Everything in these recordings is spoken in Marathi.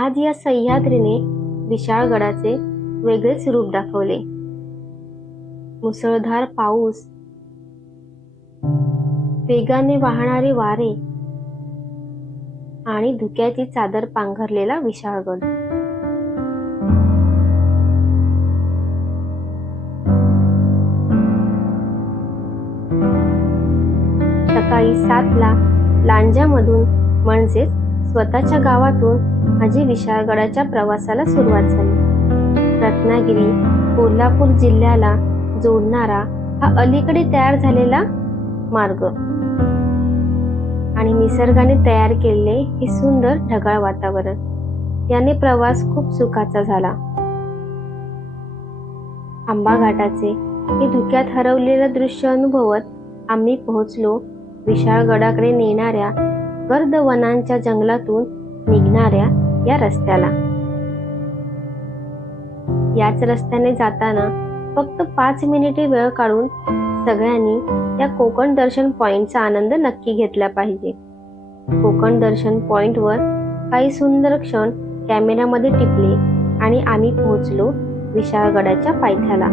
आज या सह्याद्रीने विशाळगडाचे वेगळेच रूप दाखवले. मुसळधार पाऊस, वेगाने वाहणारे वारे आणि धुक्याची चादर पांघरलेला विशाळगड. सकाळी 7ला लांजामधून म्हणजेच स्वतःच्या गावातून माझी विशाळगडाच्या प्रवासाला सुरुवात झाली. रत्नागिरी कोल्हापूर जिल्ह्याला जोडणारा हा अलीकडे तयार झालेला मार्ग आणि निसर्गाने तयार केलेले हे सुंदर ढगाळ वातावरण याने प्रवास खूप सुखाचा झाला. आंबा घाटाचे हे धुक्यात हरवलेलं दृश्य अनुभवत आम्ही पोहोचलो विशाळगडाकडे नेणाऱ्या गर्द वनांच्या जंगलातून निघणाऱ्या या रस्त्याला. याच रस्त्याने जाताना फक्त 5 मिनिटे वेळ काढून सगळ्यांनी या कोकण दर्शन पॉइंटचा आनंद नक्की घेतला पाहिजे. कोकण दर्शन पॉइंटवर काही सुंदर क्षण कॅमेऱ्यामध्ये टिपले आणि आम्ही पोहोचलो विशाळगडाच्या पायथ्याला.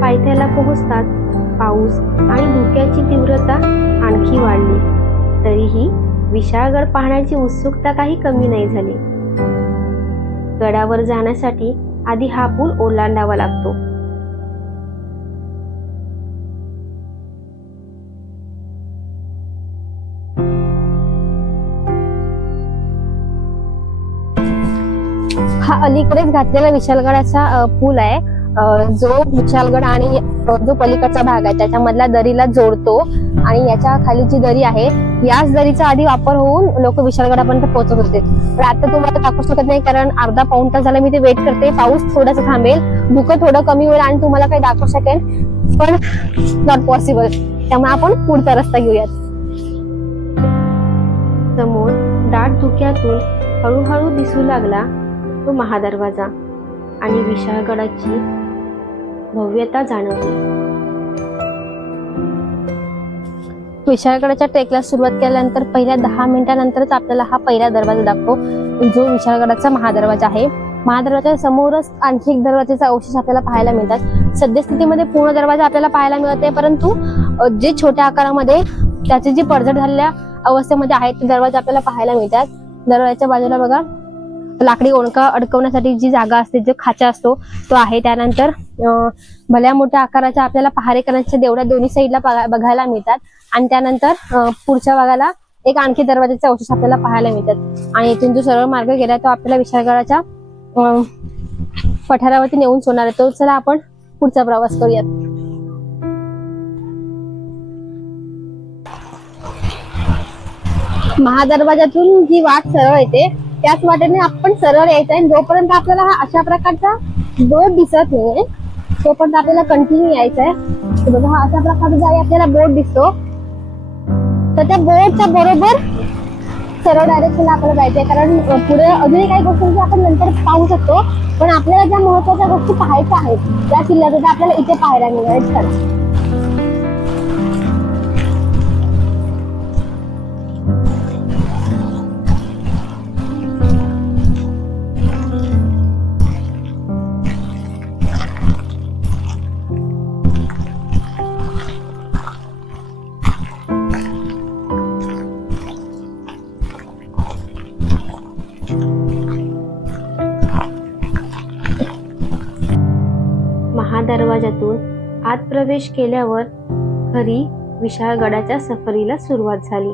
पायथ्याला पोहोचताच पाऊस आणि धुक्याची तीव्रता आणखी वाढली. तरीही विशाळगड पाहण्याची उत्सुकता काही कमी नाही झाली. गडावर जाण्यासाठी आधी हा पूल ओलांडावा लागतो. हा अलीकडेच घातलेला विशाळगडाचा पूल आहे, जो विशाळगड आणि जो पलीकडचा भाग आहे त्याच्यामधल्या दरीला जोडतो. आणि याच्या खाली जी दरी आहे याच दरीचा आधी वापर होऊन लोक विशाळगडापर्यंत पोहोचत होते. पण आता तुम्हाला दाखवू शकत नाही कारण अर्धा पाऊण तास झाला मी ते वेट करते. पाऊस थोडासा थांबेल, धुकं थोडं कमी होईल आणि तुम्हाला काही दाखवू शकेल, पण नॉट पॉसिबल. त्यामुळे आपण पुढचा रस्ता घेऊयात. समोर दाट धुक्यातून हळूहळू दिसू लागला तो महादरवाजा आणि विशाळगडाची भव्यता जाणवली. विशाळगडाच्या ट्रेकला सुरुवात केल्यानंतर पहिल्या 10 मिनिटांनंतरच आपल्याला हा पहिला दरवाजा दाखतो, जो विशाळगडाचा महादरवाजा आहे. महादरवाजाच्या समोरच आणखी एक दरवाजाचा अवशेष आपल्याला पाहायला मिळतात. सद्यस्थितीमध्ये पूर्ण दरवाजा आपल्याला पाहायला मिळते, परंतु जे छोट्या आकारामध्ये त्याची जी पडझड झालेल्या अवस्थेमध्ये आहेत ते दरवाजे आपल्याला पाहायला मिळतात. दरवाजाच्या बाजूला बघा लाकडी ओंडका अडकवण्यासाठी जी जागा असते, जो खाचा असतो तो आहे. त्यानंतर भल्या मोठ्या आकाराच्या आपल्याला पहारेकरांच्या देवळ्या दोन्ही साईडला बघायला मिळतात. आणि त्यानंतर पुढच्या भागाला एक आणखी दरवाजाचे अवशेष आपल्याला पाहायला मिळतात. आणि इथून जो सरळ मार्ग गेला तो आपल्याला विशाळगडाच्या पठारावरती नेऊन सोडणार आहे. तो चला आपण पुढचा प्रवास करूयात. महादरवाजातून जी वाट सरळ येते त्याच वाटेने आपण सरळ यायचं आहे. जोपर्यंत आपल्याला हा अशा प्रकारचा बोर्ड दिसत नाही तोपर्यंत आपल्याला कंटिन्यू यायचं आहे. बघा हा अशा प्रकारचा आपल्याला बोर्ड दिसतो, तर त्या बोर्डच्या बरोबर सरळ डायरेक्शनला आपल्याला जायचंय. कारण पुढे अजूनही काही गोष्टी आपण नंतर पाहू शकतो, पण आपल्याला ज्या महत्वाच्या गोष्टी पाहायच्या आहेत त्या किल्ल्यात आपल्याला इथे पाहायला मिळणार. महादरवाजातून आत प्रवेश केल्यावर खरी विशाळगडाच्या सफरीला सुरुवात झाली.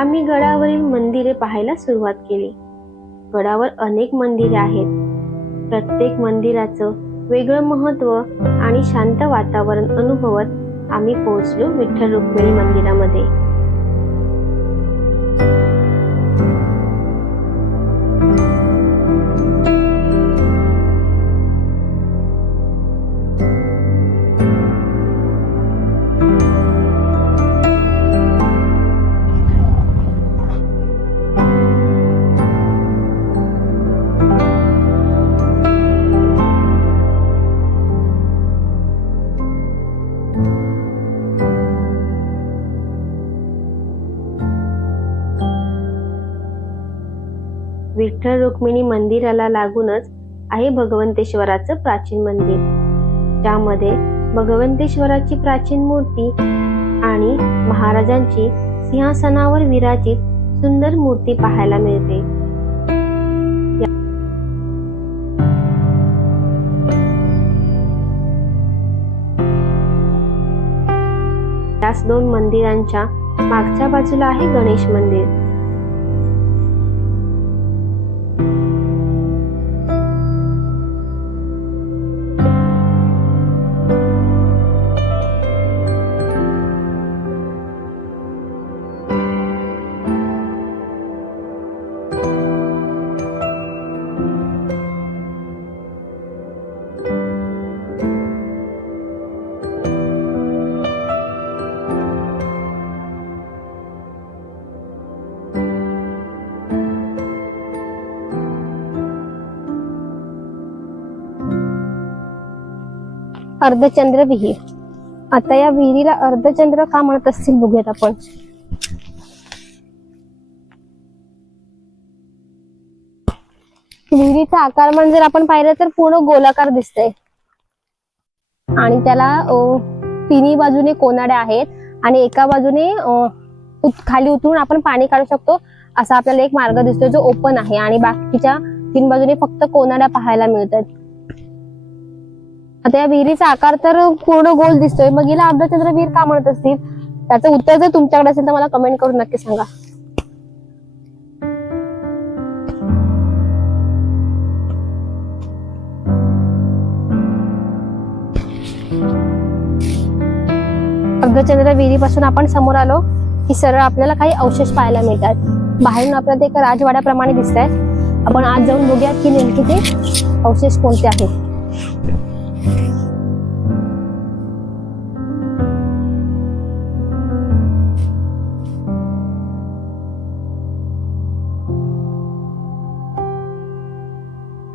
आम्ही गडावरील मंदिरे पाहायला सुरुवात केली. गडावर अनेक मंदिरे आहेत. प्रत्येक मंदिराचं वेगळं महत्व आणि शांत वातावरण अनुभवत आम्ही पोहोचलो विठ्ठल रुक्मिणी मंदिरामध्ये. विठ्ठल रुक्मिणी मंदिराला लागूनच आहे भगवंतेश्वराचं प्राचीन मंदिर, ज्यामध्ये भगवंतेश्वराची प्राचीन मूर्ती आणि महाराजांची सिंहासनावर विराजित सुंदर मूर्ती पाहायला मिळते. याच दोन मंदिरांच्या मागच्या बाजूला आहे गणेश मंदिर. अर्धचंद्र विहीर. आता या विहिरीला अर्धचंद्र का म्हणत असतील बघूयात आपण. विहिरीचा आकारमान जर आपण पाहिलं तर पूर्ण गोलाकार दिसतंय आणि त्याला तिन्ही बाजूने कोनाड्या आहेत आणि एका बाजूने खाली उतरून आपण पाणी काढू शकतो असा आपल्याला एक मार्ग दिसतोय जो ओपन आहे आणि बाकीच्या तीन बाजूने फक्त कोनाड्या पाहायला मिळतात. आता या विहिरीचा आकार तर पूर्ण गोल दिसतोय, मग हिला अर्धचंद्र विहीर का म्हणत असतील? त्याचं उत्तर जर तुमच्याकडे असेल तर मला कमेंट करून नक्की सांगा. अर्धचंद्र विहिरीपासून आपण समोर आलो की सरळ आपल्याला काही अवशेष पाहायला मिळतात. बाहेरून आपल्याला ते एका राजवाड्याप्रमाणे दिसत आहेत. आपण आज जाऊन बघूयात की नेमके ते अवशेष कोणते आहेत.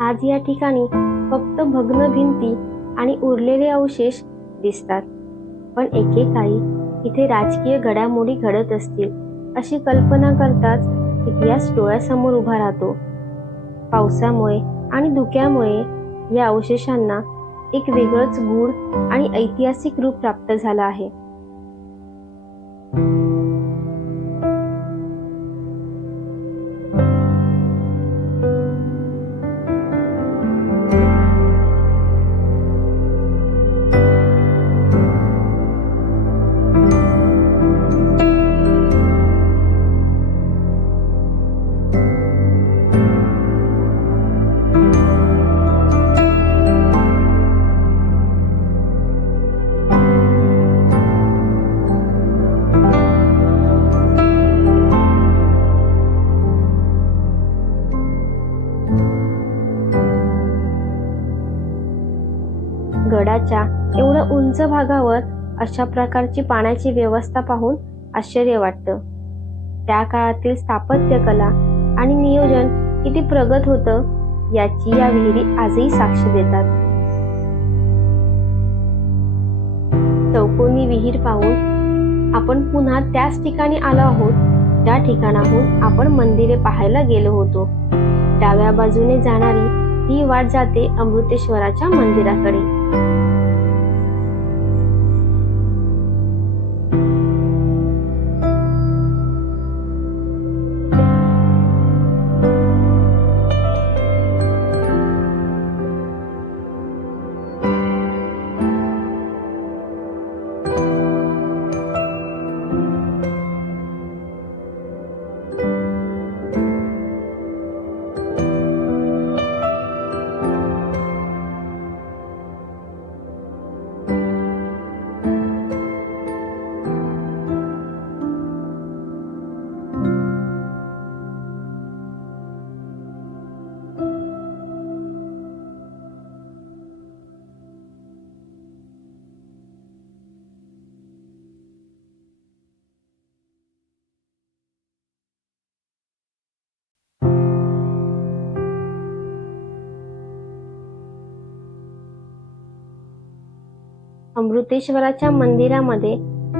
आज या ठिकाणी फक्त भग्न भिंती आणि उरलेले अवशेष दिसतात, पण एकेकाळी इथे राजकीय घडामोडी घडत असतील अशी कल्पना करताच इतिहास डोळ्यासमोर उभा राहतो. पावसामुळे आणि धुक्यामुळे या अवशेषांना एक वेगळंच गूढ आणि ऐतिहासिक रूप प्राप्त झालं आहे. गडाच्या एवढं उंच भागावर अशा प्रकारची पाण्याची व्यवस्था पाहून आश्चर्य वाटतं. त्या काळातील स्थापत्यकला आणि नियोजन किती प्रगत होतं याची या विहिरी आजही साक्ष देतात. चौकोनी विहीर पाहून आपण पुन्हा त्याच ठिकाणी आलो आहोत ज्या ठिकाणाहून आपण मंदिरे पाहायला गेलो होतो. डाव्या बाजूने जाणारी ही वाट जाते अमृतेश्वराच्या मंदिराकडे. अमृतेश्वराच्या मंदिरामध्ये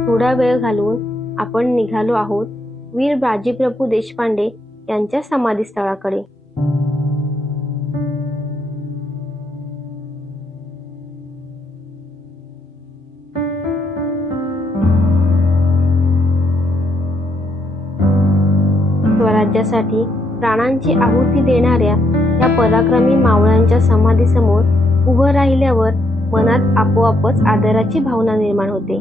थोडा वेळ घालवून आपण निघालो आहोत वीर बाजीप्रभू देशपांडे यांच्या समाधीस्थळाकडे. राज्यासाठी प्राणांची आहुती देणाऱ्या या पराक्रमी मावळ्यांच्या समाधीसमोर उभं राहिल्यावर मनात आपोआपच आदराची भावना निर्माण होते.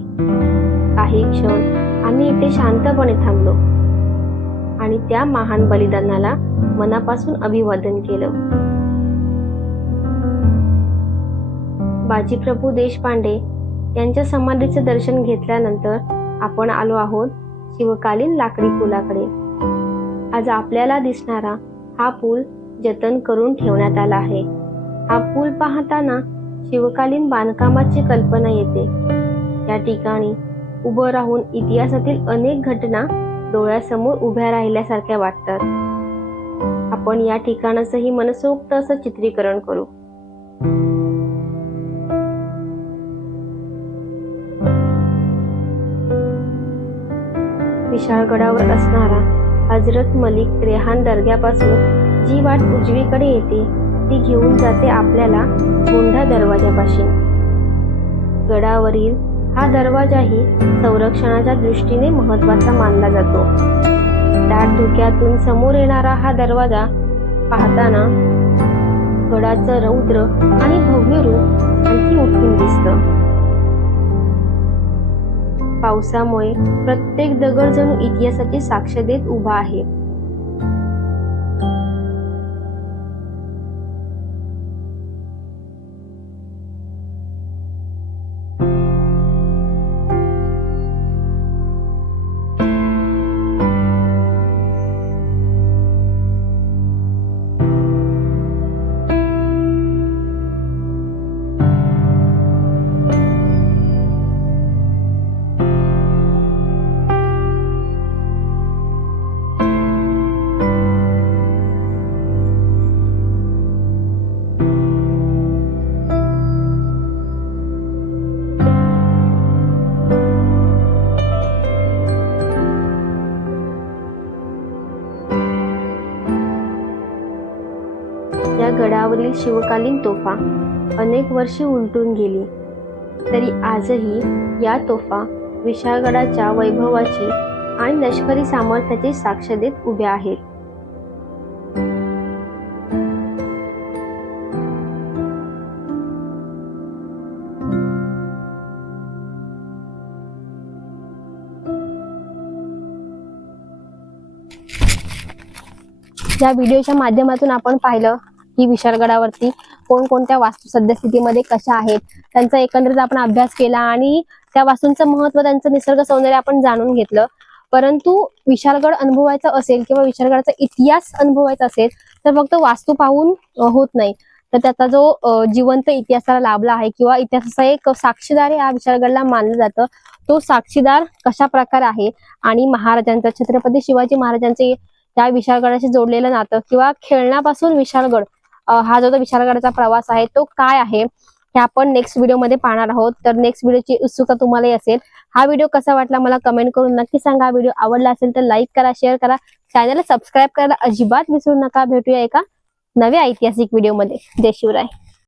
काही क्षण आम्ही इथे शांतपणे थांबलो आणि त्या महान बलिदानाला मनापासून अभिवादन केलं. बाजीप्रभू देशपांडे यांच्या समाधीचे दर्शन घेतल्यानंतर आपण आलो आहोत शिवकालीन लाकडी पुलाकडे. आज आपल्याला दिसणारा हा पूल जतन करून ठेवण्यात आला आहे. हा पूल पाहताना शिवकालीन बांधकामाची कल्पना येते. या ठिकाणी उभं राहून इतिहासातील अनेक घटना डोळ्यासमोर उभ्या राहिल्यासारख्या वाटतात. आपण या ठिकाणाचंही मनसोक्त असं चित्रीकरण करू. विशाळगडावर असणारा हजरत मलिक रेहान दर्ग्यापासून जी वाट उजवीकडे येते ती घेऊन जाते आपल्याला मोंढा दरवाजापाशी. गडावरील हा दरवाजाही संरक्षणाच्या दृष्टीने महत्त्वाचा मानला जातो. दाट धुक्यातून समोर येणारा हा दरवाजा पाहताना गडाचं रौद्र आणि भव्य रूप आणखी उठून दिसतं. पावसामुळे प्रत्येक दगड जणू इतिहासाची साक्ष देत उभा आहे. या गडावरील शिवकालीन तोफा अनेक वर्षे उलटून गेली तरी आजही या तोफा विशाळगडाच्या वैभवाची आणि लष्करी सामर्थ्याची साक्ष देत उभ्या आहेत. या व्हिडिओच्या माध्यमातून आपण पाहिलं की विशाळगडावरती कोणकोणत्या वास्तू सद्यस्थितीमध्ये कशा आहेत, त्यांचा एकंदरीत आपण अभ्यास केला आणि त्या वास्तूंचं महत्त्व, त्यांचं निसर्ग सौंदर्य आपण जाणून घेतलं. परंतु विशाळगड अनुभवायचा असेल किंवा विशाळगडाचा इतिहास अनुभवायचा असेल तर फक्त वास्तू पाहून होत नाही, तर त्याचा जो जिवंत इतिहासाला लाभला आहे किंवा इतिहासाचा एक साक्षीदार या विशाळगडला मानलं जातं, तो साक्षीदार कशा प्रकारे आहे आणि महाराजांचा, छत्रपती शिवाजी महाराजांचे त्या विशाळगडाशी जोडलेलं नातं किंवा खेळण्यापासून विशाळगड हा जो विशाळगडाचा प्रवास आहे तो काय आहे हे आपण नेक्स्ट व्हिडिओमध्ये पाहणार आहोत. तर नेक्स्ट व्हिडिओची उत्सुकता तुम्हालाही असेल. हा व्हिडिओ कसा वाटला मला कमेंट करून नक्की सांगा. व्हिडिओ आवडला असेल तर लाईक करा, शेअर करा, चॅनलला सबस्क्राईब करायला अजिबात विसरू नका. भेटूया एका नव्या ऐतिहासिक व्हिडिओमध्ये. जय शिवराय.